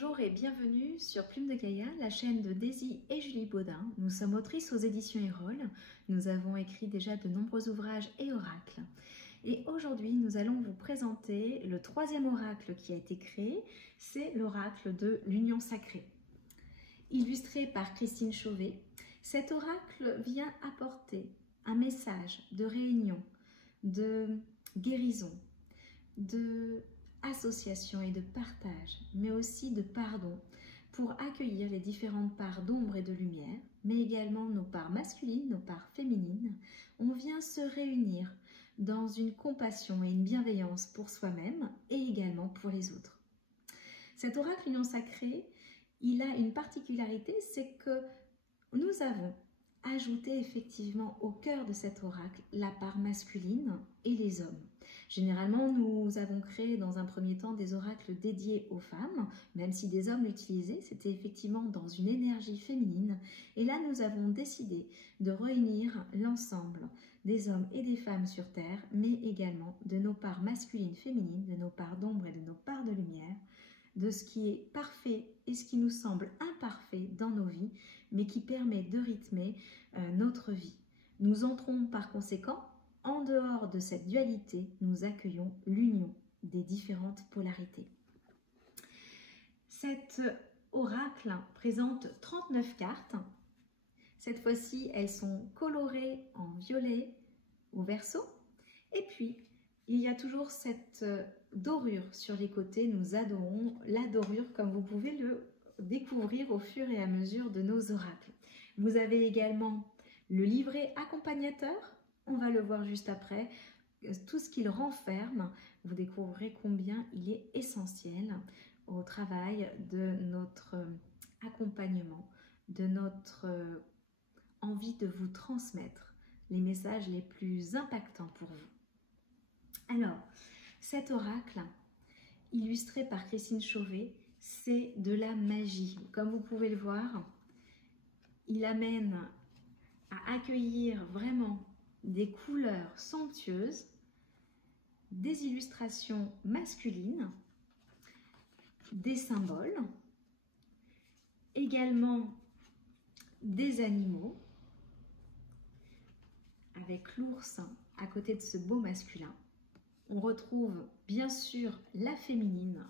Bonjour et bienvenue sur Plume de Gaïa, la chaîne de Daisy et Julie Baudin. Nous sommes autrices aux éditions Erol. Nous avons écrit déjà de nombreux ouvrages et oracles. Et aujourd'hui, nous allons vous présenter le troisième oracle qui a été créé. C'est l'oracle de l'Union Sacrée. Illustré par Christine Chauvet, cet oracle vient apporter un message de réunion, de guérison, de association et de partage, mais aussi de pardon pour accueillir les différentes parts d'ombre et de lumière, mais également nos parts masculines, nos parts féminines. On vient se réunir dans une compassion et une bienveillance pour soi-même et également pour les autres. Cet oracle Union Sacrée, il a une particularité, c'est que nous avons ajouté effectivement au cœur de cet oracle la part masculine et les hommes. Généralement, nous avons créé dans un premier temps des oracles dédiés aux femmes, même si des hommes l'utilisaient, c'était effectivement dans une énergie féminine. Et là, nous avons décidé de réunir l'ensemble des hommes et des femmes sur Terre, mais également de nos parts masculines, féminines, de nos parts d'ombre et de nos parts de lumière, de ce qui est parfait et ce qui nous semble imparfait dans nos vies, mais qui permet de rythmer notre vie. Nous entrons par conséquent en dehors de cette dualité, nous accueillons l'union des différentes polarités. Cet oracle présente 39 cartes. Cette fois-ci, elles sont colorées en violet au verso. Et puis, il y a toujours cette dorure sur les côtés. Nous adorons la dorure comme vous pouvez le découvrir au fur et à mesure de nos oracles. Vous avez également le livret accompagnateur. On va le voir juste après, tout ce qu'il renferme, vous découvrirez combien il est essentiel au travail de notre accompagnement, de notre envie de vous transmettre les messages les plus impactants pour vous. Alors, cet oracle, illustré par Christine Chauvet, c'est de la magie. Comme vous pouvez le voir, il amène à accueillir vraiment des couleurs somptueuses, des illustrations masculines, des symboles, également des animaux, avec l'ours à côté de ce beau masculin. On retrouve bien sûr la féminine,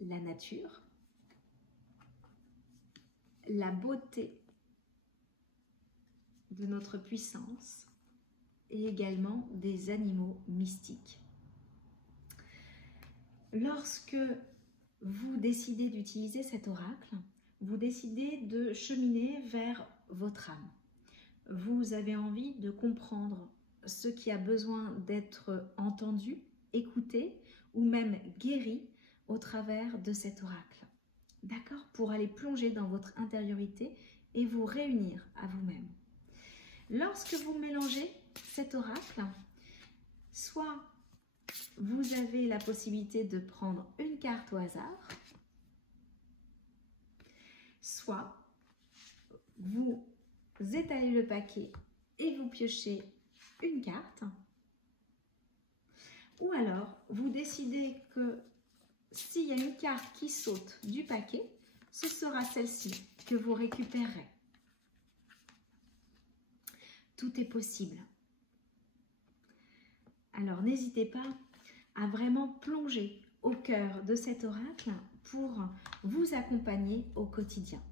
la nature, la beauté de notre puissance et également des animaux mystiques. Lorsque vous décidez d'utiliser cet oracle, vous décidez de cheminer vers votre âme. Vous avez envie de comprendre ce qui a besoin d'être entendu, écouté ou même guéri au travers de cet oracle. D'accord? Pour aller plonger dans votre intériorité et vous réunir à vous-même. Lorsque vous mélangez cet oracle, soit vous avez la possibilité de prendre une carte au hasard, soit vous étalez le paquet et vous piochez une carte, ou alors vous décidez que s'il y a une carte qui saute du paquet, ce sera celle-ci que vous récupérerez. Tout est possible. Alors n'hésitez pas à vraiment plonger au cœur de cet oracle pour vous accompagner au quotidien.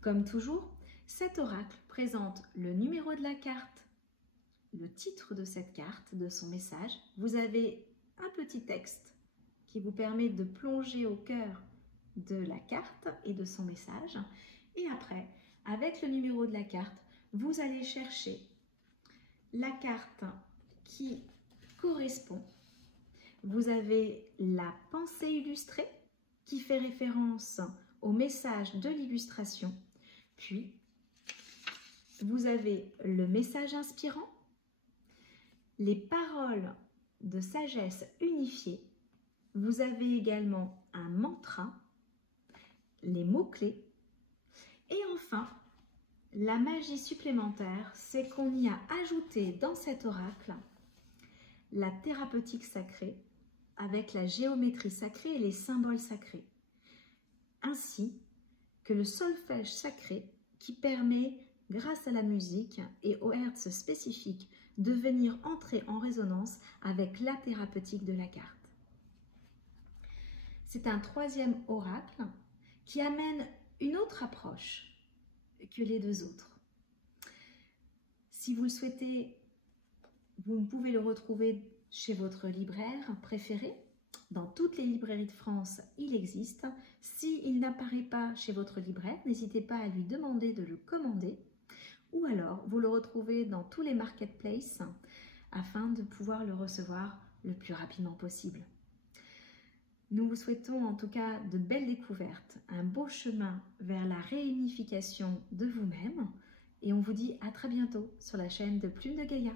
Comme toujours, cet oracle présente le numéro de la carte, le titre de cette carte, de son message. Vous avez un petit texte qui vous permet de plonger au cœur de la carte et de son message. Et après, avec le numéro de la carte, vous allez chercher la carte qui correspond. Vous avez la pensée illustrée qui fait référence au message de l'illustration. Puis, vous avez le message inspirant, les paroles de sagesse unifiées. Vous avez également un mantra, les mots-clés. Et enfin, la magie supplémentaire, c'est qu'on y a ajouté dans cet oracle la thérapeutique sacrée avec la géométrie sacrée et les symboles sacrés, ainsi que le solfège sacré qui permet, grâce à la musique et aux hertz spécifiques, de venir entrer en résonance avec la thérapeutique de la carte. C'est un troisième oracle qui amène une autre approche que les deux autres. Si vous le souhaitez, vous pouvez le retrouver chez votre libraire préféré. Dans toutes les librairies de France, il existe. S'il n'apparaît pas chez votre libraire, n'hésitez pas à lui demander de le commander. Ou alors, vous le retrouvez dans tous les marketplaces afin de pouvoir le recevoir le plus rapidement possible. Nous vous souhaitons en tout cas de belles découvertes, un beau chemin vers la réunification de vous-même et on vous dit à très bientôt sur la chaîne de Plume de Gaïa.